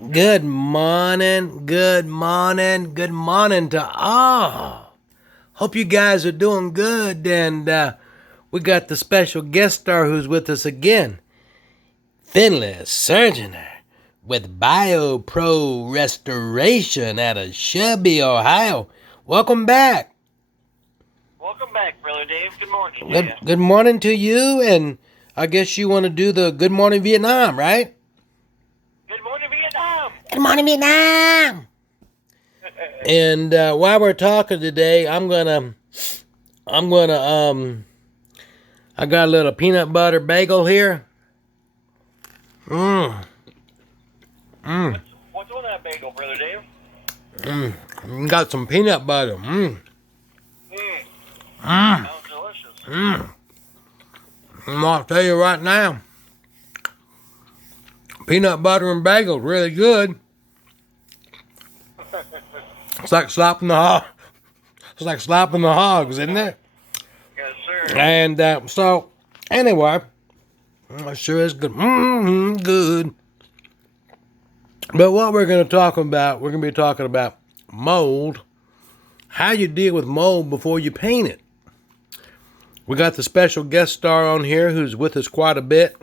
Good morning, good morning, good morning to all. Hope you guys are doing good, and we got the special guest star who's with us again, Finley Surgener with BioPro Restoration out of Shelby, Ohio. Welcome back. Welcome back, Brother Dave. Good morning to Good, you. good morning to you, and I guess you want to do the Good Morning Vietnam, right? Good morning, Vietnam. Good morning, Vietnam. And while we're talking today, I got a little peanut butter bagel here. Mmm. What's on that bagel, Brother Dave? Got some peanut butter. Mmm. Mmm. Sounds delicious. I'll tell you right now, peanut butter and bagel really good. It's like slapping the hog. It's like slapping the hogs, isn't it? Yes, sir. And so, anyway, it sure is good. Good. But what we're going to talk about, we're going to be talking about mold, how you deal with mold before you paint it. We got the special guest star on here who's with us quite a bit,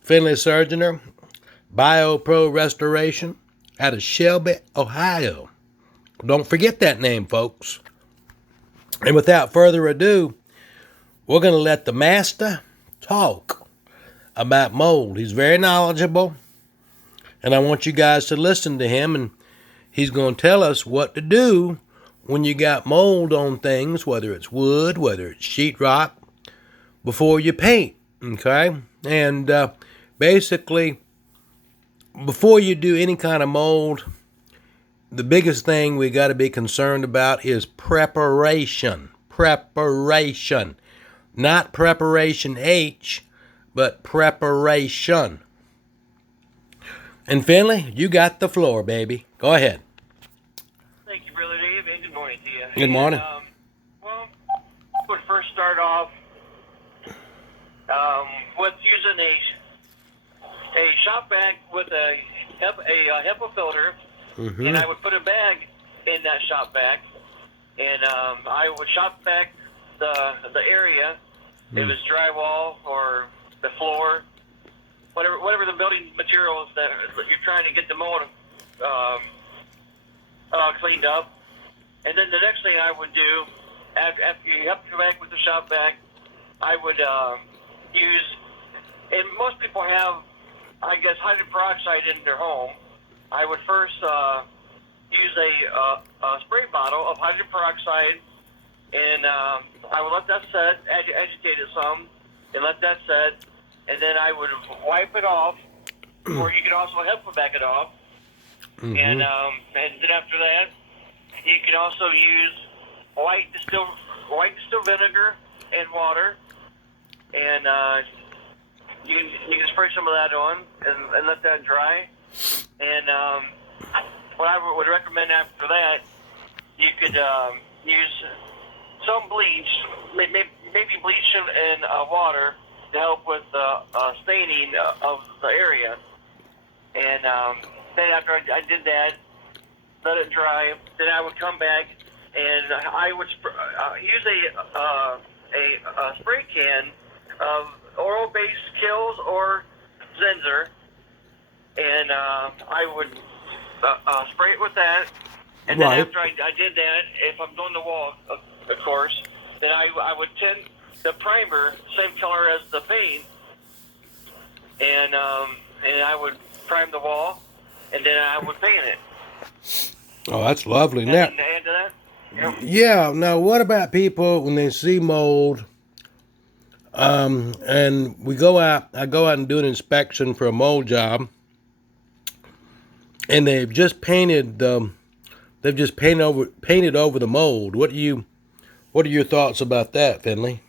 Finley Surgener, BioPro Restoration out of Shelby, Ohio. Don't forget that name, folks. And without further ado, we're going to let the master talk about mold. He's very knowledgeable, and I want you guys to listen to him, and he's going to tell us what to do when you got mold on things, whether it's wood, whether it's sheetrock, before you paint, okay? And basically, before you do any kind of mold, the biggest thing we got to be concerned about is preparation. Preparation. Not preparation H, but preparation. And Finley, you got the floor, baby. Go ahead. Thank you, Brother Dave, and good morning to you. Good morning. Well, I would first start off with using a shop bag with a HEPA filter, and I would put a bag in that shop bag, and I would shop back the area. If it was drywall or the floor, whatever the building materials that you're trying to get the mold cleaned up. And then the next thing I would do, after you have to come back with the shop vac, I would use, and most people have, I guess, hydrogen peroxide in their home. I would first use a spray bottle of hydrogen peroxide, and I would let that set, agitate it some, and let that set, and then I would wipe it off, or you can also HEPA back it off, and then after that, you can also use white distilled vinegar and water, and you can spray some of that on and let that dry. And what I would recommend after that, you could use some bleach, maybe bleach and water to help with staining of the area. And then after I did that, let it dry. Then I would come back and I would use a spray can of oil-based Kills or Zinser, and I would spray it with that. And then after I did that, if I'm doing the wall, of course, then I would tint the primer same color as the paint, and I would prime the wall, and then I would paint it. Oh, that's lovely. Now, And add to that? Yep. yeah. Now, what about people when they see mold? And I go out and do an inspection for a mold job, and they've just painted painted over the mold. What are your thoughts about that, Finley?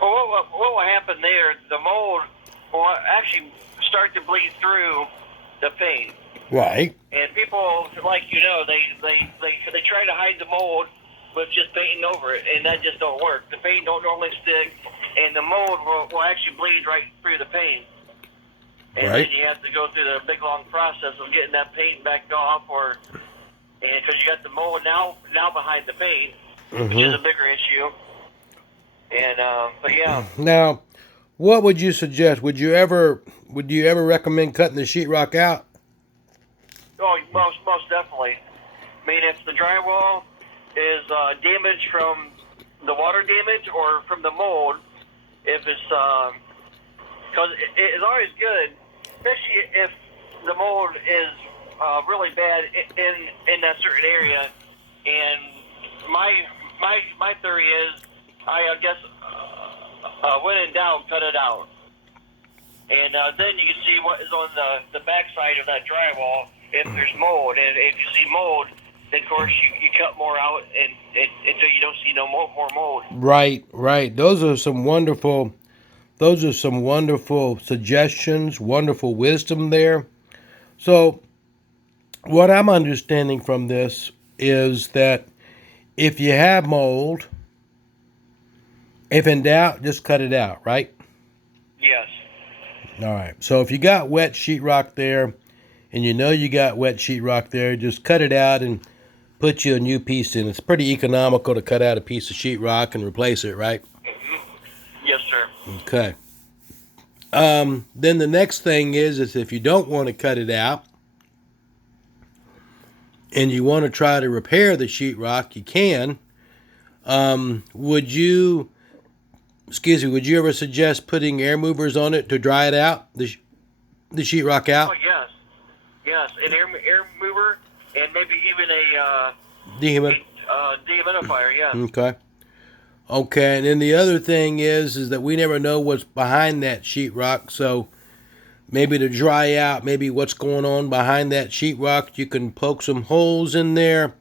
Well, what will happen there? The mold will actually start to bleed through the paint. Right. And people, like they try to hide the mold with just painting over it, and that just don't work. The paint don't normally stick, and the mold will actually bleed right through the paint. and Right. then you have to go through the big long process of getting that paint back off, and because you got the mold now behind the paint, which is a bigger issue. And but yeah, Now, what would you suggest? Would you ever recommend cutting the sheetrock out? oh, most definitely. I mean, if the drywall is damaged from the water damage or from the mold, if it's because it's always good, especially if the mold is really bad in that certain area. And my theory is, I guess, when in doubt, cut it out. And then you can see what is on the backside of that drywall if there's mold. And if you see mold, then of course you cut more out until you don't see no more mold. Right, right. Those are some wonderful suggestions, wonderful wisdom there. So, what I'm understanding from this is that if you have mold, if in doubt, just cut it out, right? Yes. All right. So if you got wet sheetrock there, and you know you got wet sheetrock there, just cut it out and put you a new piece in. It's pretty economical to cut out a piece of sheetrock and replace it, right? Yes, sir. Okay. Then the next thing is if you don't want to cut it out and you want to try to repair the sheetrock, you can. Would you ever suggest putting air movers on it to dry it out, the sheetrock out? Oh, yes. Yes, an air mover and maybe even a dehumidifier, yeah. Okay. Okay, and then the other thing is that we never know what's behind that sheetrock, so maybe to dry out maybe what's going on behind that sheetrock, you can poke some holes in there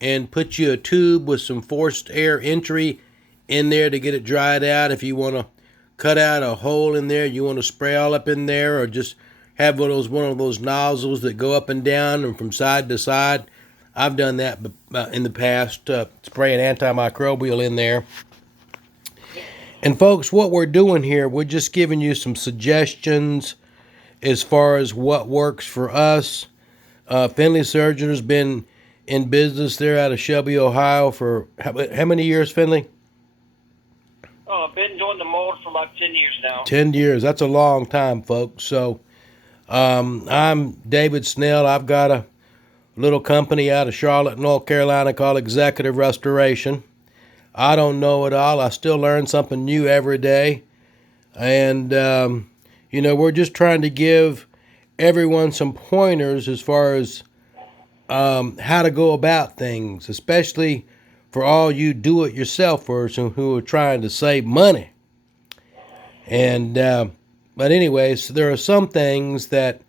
and put you a tube with some forced air entry in there to get it dried out. If you want to cut out a hole in there, you want to spray all up in there, or just have one of those nozzles that go up and down and from side to side. I've done that in the past, spray an antimicrobial in there. And folks, what we're doing here, we're just giving you some suggestions as far as what works for us. Finley Surgeon has been in business there out of Shelby, Ohio for how many years, Finley? Oh, I've been doing the mold for about 10 years now. 10 years. That's a long time, folks. So I'm David Snell. I've got a little company out of Charlotte, North Carolina called Executive Restoration. I don't know it all. I still learn something new every day. And, we're just trying to give everyone some pointers as far as how to go about things, especially for all you do-it-yourselfers who are trying to save money. And but anyways, there are some things that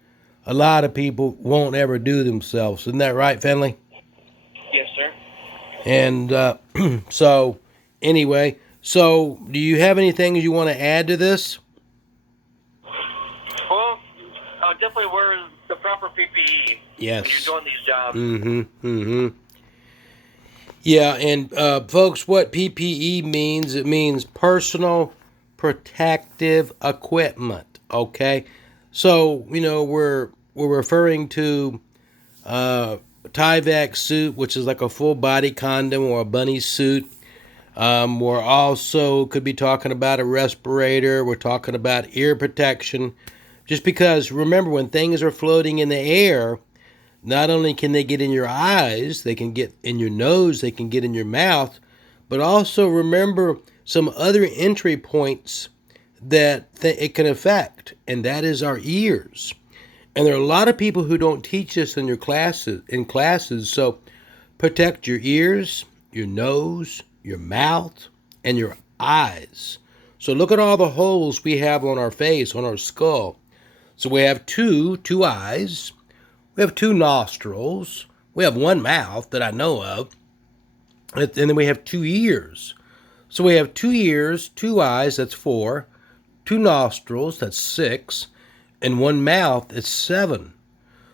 a lot of people won't ever do themselves. Isn't that right, Finley? Yes, sir. And so anyway, so do you have anything you want to add to this? Well, definitely wear the proper PPE Yes. when you're doing these jobs. Mm-hmm. Yeah, and folks, what PPE means, it means personal protective equipment, okay? So, we're referring to Tyvek suit, which is like a full body condom or a bunny suit. We're also could be talking about a respirator. We're talking about ear protection. Just because, remember, when things are floating in the air, not only can they get in your eyes, they can get in your nose, they can get in your mouth, but also remember some other entry points that it can affect, and that is our ears. And there are a lot of people who don't teach this in classes, so protect your ears, your nose, your mouth, and your eyes. So look at all the holes we have on our face, on our skull. So we have two eyes, we have 2 nostrils, we have 1 mouth that I know of, and then we have 2 ears. So we have 2 ears, 2 eyes, that's 4, 2 nostrils, that's 6, and 1 mouth, that's 7.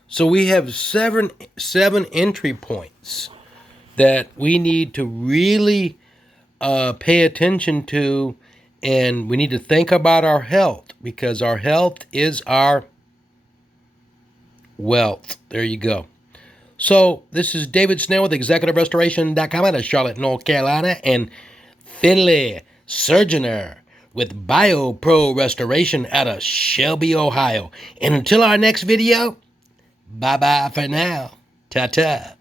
So we have seven entry points that we need to really pay attention to, and we need to think about our health, because our health is our wealth. There you go. So this is David Snell with ExecutiveRestoration.com out of Charlotte, North Carolina, and Finley Surgeoner with BioPro Restoration out of Shelby, Ohio. And until our next video, bye-bye for now. Ta-ta.